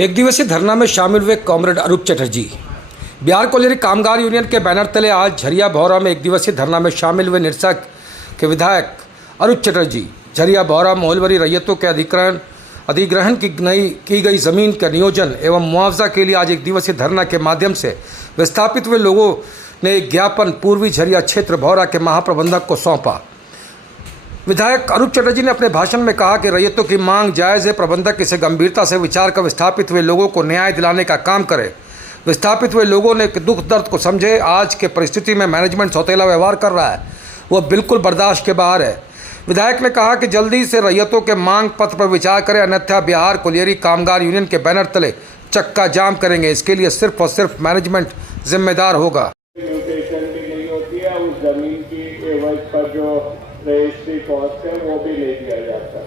एक दिवसीय धरना में शामिल हुए कॉमरेड अरूप चटर्जी। बिहार कोयला कामगार यूनियन के बैनर तले आज झरिया भौरा में एक दिवसीय धरना में शामिल हुए निरसा के विधायक अरूप चटर्जी। झरिया भौरा मोहलवरी रैयतों के अधिग्रहण की गई जमीन का नियोजन एवं मुआवजा के लिए आज एक दिवसीय धरना के माध्यम से विस्थापित हुए लोगों ने एक ज्ञापन पूर्वी झरिया क्षेत्र भौरा के महाप्रबंधक को सौंपा। विधायक अरूप चटर्जी ने अपने भाषण में कहा कि रैयतों की मांग जायज़ है, प्रबंधक इसे गंभीरता से विचार कर विस्थापित हुए लोगों को न्याय दिलाने का काम करे। विस्थापित हुए लोगों ने दुख दर्द को समझे। आज के परिस्थिति में मैनेजमेंट सौतेला व्यवहार कर रहा है, वह बिल्कुल बर्दाश्त के बाहर है। विधायक ने कहा कि जल्दी से रैयतों के मांग पत्र पर विचार करें, अन्यथा बिहार कोयला कामगार यूनियन के बैनर तले चक्का जाम करेंगे। इसके लिए सिर्फ और सिर्फ मैनेजमेंट जिम्मेदार होगा। रजिस्ट्री कॉस्ट है वो भी ले दिया जाता है।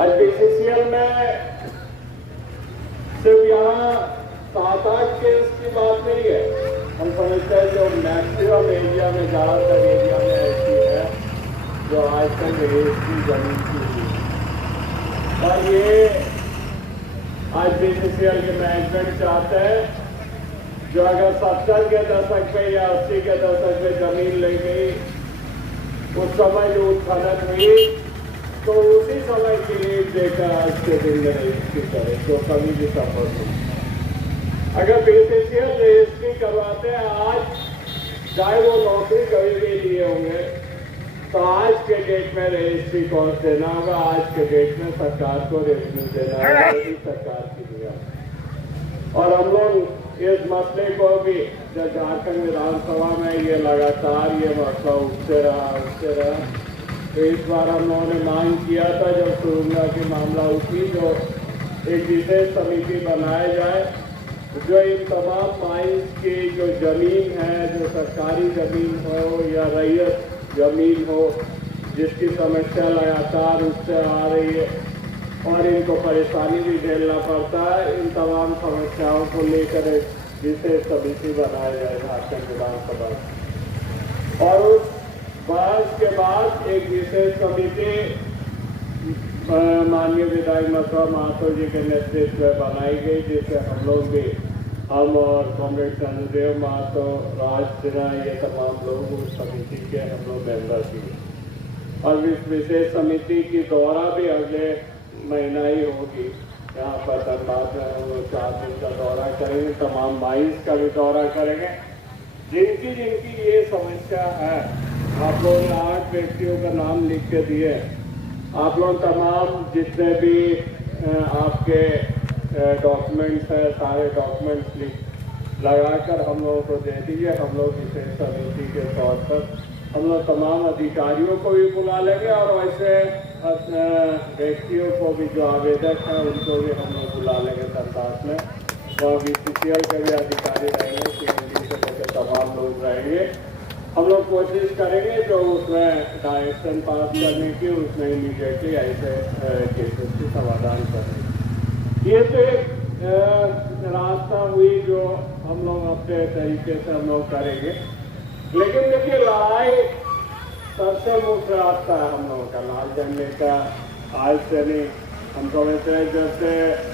आज बीसीसीएल में सिर्फ यहाँ 7-8 केस की बात नहीं है। हम समझते हैं जो मैक्सिमम एरिया में, ज़्यादातर एरिया में ऐसी है जो आज तक रजिस्ट्री जमीन की हुई। और ये आज बीसीसीएल के मैनेजमेंट चाहते हैं जो अगर 70 के दशक में या 80 के दशक में जमीन ले गई, उस समय जो उत्खनन हुई तो उसी समय की लीड देकर आज के दिन में रजिस्ट्री करें तो कभी भी सफल हो। अगर बीसीसीएल रजिस्ट्री करवाते हैं आज, चाहे वो नौकरी कभी भी लिए होंगे, तो आज के डेट में रजिस्ट्री कौन देना होगा? आज के डेट में सरकार को रेवेन्यू देना होगा, सरकार की दिया। और हम लोग इस मसले को भी जब झारखंड विधानसभा में ये लगातार ये मसला उठते रहा तो इस बार हम लोगों ने मांग किया था, जब सुरुंगा की मामला उठी, जो एक विशेष समिति बनाया जाए जो इन तमाम माइंस की जो जमीन है, जो सरकारी जमीन हो या रैयत जमीन हो, जिसकी समस्या लगातार उससे आ रही है और इनको परेशानी भी झेलना पड़ता है, इन तमाम समस्याओं को लेकर विशेष समिति बनाया जाए झारखंड विधानसभा। और उस बहस के बाद एक विशेष समिति माननीय विधायक मथुरा महतो जी के नेतृत्व में बनाई गई, जिससे हम लोग भी, हम और कॉमरेड चंद्रदेव महतो, राज सिन्हा, ये तमाम लोग उस समिति के हम लोग मेंबर थे। और इस विशेष समिति की दौरा भी अगले महीना ही होगी। यहाँ पर धनबाद में हम लोग 4 दिन का दौरा करेंगे, तमाम माइंस का भी दौरा करेंगे। जिनकी ये समस्या है, आप लोगों ने 8 व्यक्तियों का नाम लिख के दिए। आप लोग तमाम जितने भी आपके डॉक्यूमेंट्स हैं, सारे डॉक्यूमेंट्स लगाकर हम लोगों को दे दीजिए। हम लोग इसे समिति के तौर पर हम लोग तमाम अधिकारियों को भी बुला लेंगे और वैसे व्यक्तियों को भी, जो आवेदक हैं, उनको भी हम लोग बुला लेंगे धनबाद में। और बीसीसीएल के भी अधिकारी रहेंगे, सीएमडी से लेकर तमाम लोग रहेंगे। हम लोग कोशिश करेंगे जो उसमें डायरेक्शन पास करने की, उसमें इमीडिएटली ऐसे केसेस की समाधान करने। ये तो एक रास्ता हुई जो हम लोग अपने तरीके से हम लोग करेंगे। लेकिन देखिए, लड़ाई सबसे मुख्य रास्ता है हम लोगों का लाल झंडे का। आज से नहीं, हम समझते हैं जब से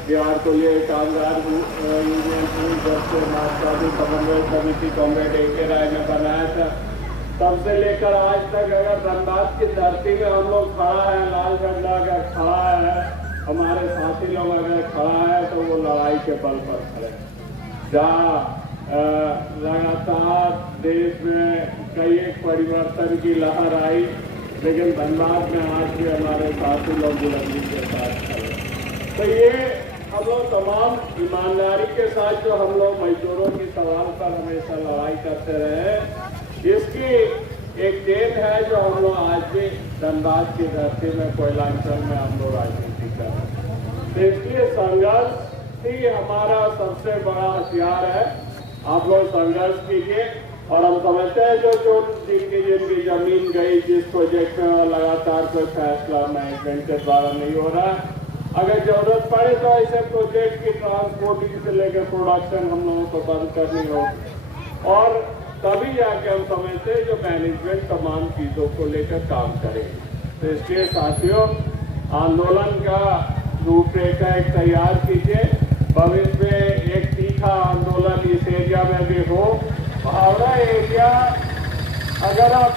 बिहार कोयला कामगार यूनियन जब से मार्क्सवादी समन्वय समिति कॉमरेड AK राय ने बनाया था, तब से लेकर आज तक अगर धनबाद की धरती में हम लोग खड़ा है, लाल झंडा अगर खड़ा है, हमारे साथी लोग अगर खड़ा है, तो वो लड़ाई के बल पर खड़े। जहाँ लगातार देश में कई एक परिवर्तन की लहर आई, लेकिन धनबाद में आज भी हमारे साथी लोग बुलंदी के साथ खड़े। तो ये हम लोग तमाम ईमानदारी के साथ जो हम लोग मजदूरों की सवाल पर हमेशा लड़ाई करते रहे, इसकी एक देन है जो हम लोग आज भी धनबाद की धरती में, कोयलांचल में हम लोग राजनीति कर रहे हैं। तो इसलिए संघर्ष ही हमारा सबसे बड़ा हथियार है। आप लोग संघर्ष कीजिए। और हम समझते हैं जो जिनकी जमीन गई, जिस प्रोजेक्ट में लगातार कोई फैसला मैनेजमेंट के द्वारा नहीं हो रहा है, अगर जरूरत पड़े तो ऐसे प्रोजेक्ट की ट्रांसपोर्टिंग से लेकर प्रोडक्शन हम लोगों को बंद करनी होगी। और तभी जाके हम समझते हैं जो मैनेजमेंट तमाम चीज़ों को लेकर काम करेगी। तो इसलिए साथियों, आंदोलन का रूपरेखा एक तैयार कीजिए। भविष्य में एक तीखा आंदोलन इस एरिया में भी हो। भावरा एरिया अगर आप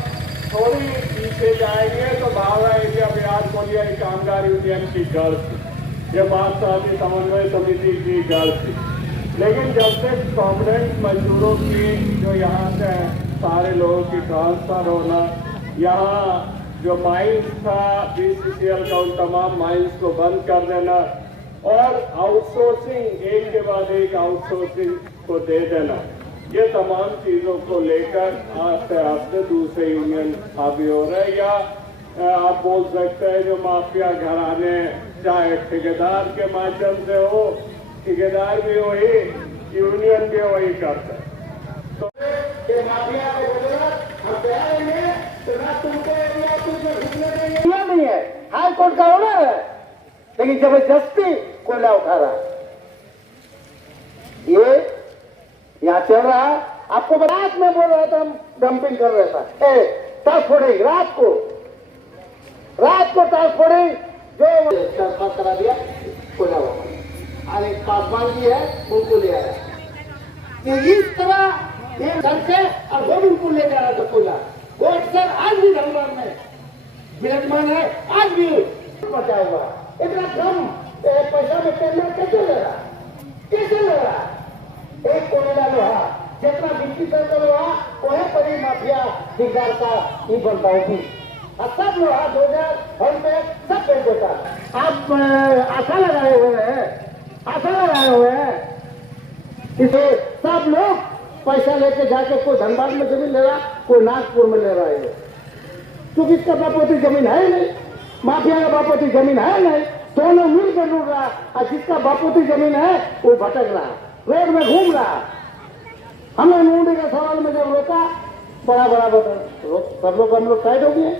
थोड़ी पीछे जाएंगे तो भावरा एरिया बिहार कोलिया कामगार यूनियन की जड़ थी, ये बात साथी समन्वय समिति की जड़ थी। लेकिन जब से कॉम्रेंट मजदूरों की जो यहाँ से सारे लोगों की ट्रांसफर होना, यहाँ जो माइंस था BCCL का उन तमाम माइंस को बंद कर देना और आउटसोर्सिंग एक के बाद एक आउटसोर्सिंग को दे देना, ये तमाम चीजों को लेकर आस्ते आस्ते दूसरे यूनियन हावी हो रहे हैं। या आप बोल सकते हैं जो माफिया घराने चाहे ठेकेदार के माध्यम से हो, ठेकेदार भी वही, यूनियन भी वही करते हैं। तो माफिया को बोला हम कहेंगे तो ना तुमको एरिया तुमको घुसने देंगे नहीं है, हाई कोर्ट का ऑर्डर है, लेकिन जबरदस्ती कोयला उठा रहा है। ये यहाँ चल रहा है। आपको रात में बोल रहा था हम डंपिंग कर रहा था, ट्रांसपोर्टिंग रात को ट्रांसपोर्टिंग जो ट्रांसफर करा दिया कोयला और एक पासवान भी है उनको ले आया। तो इस तरह एक करके और वो उनको ले जा रहा था कोयला। वो अक्सर आज भी धनबाद में विराजमान है, आज भी बचा हुआ। इतना कम पैसा में टेंडर कैसे ले रहा? एक कोयला लोहा जितना बिक्री करता लोहा वो है बड़ी माफिया ठेकेदार का ही बनता होगी। और सब लोहा 2000 में सब बेच देता। आप आशा लगाए हुए हैं इसे सब लोग पैसा लेके जाके कोई धनबाद में जमीन ले रहा, कोई नागपुर में ले रहा है, क्योंकि इसका बापोती जमीन है नहीं, माफिया का बापोती जमीन है नहीं, दोनों मिलकर लूट रहा। और जिसका बापोती जमीन है वो भटक रहा, रोड में घूम रहा। हमने नूंडी के सवाल में जब रोका, बड़ा सब लोग हम लोग टाइट हो गए।